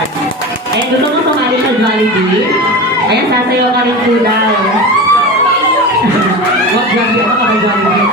Ayan, gusto mo sumali sa Jollibee? Ayan, sasayaw ka rin po daw. Wag Jollibee, ano ka kay Jollibee?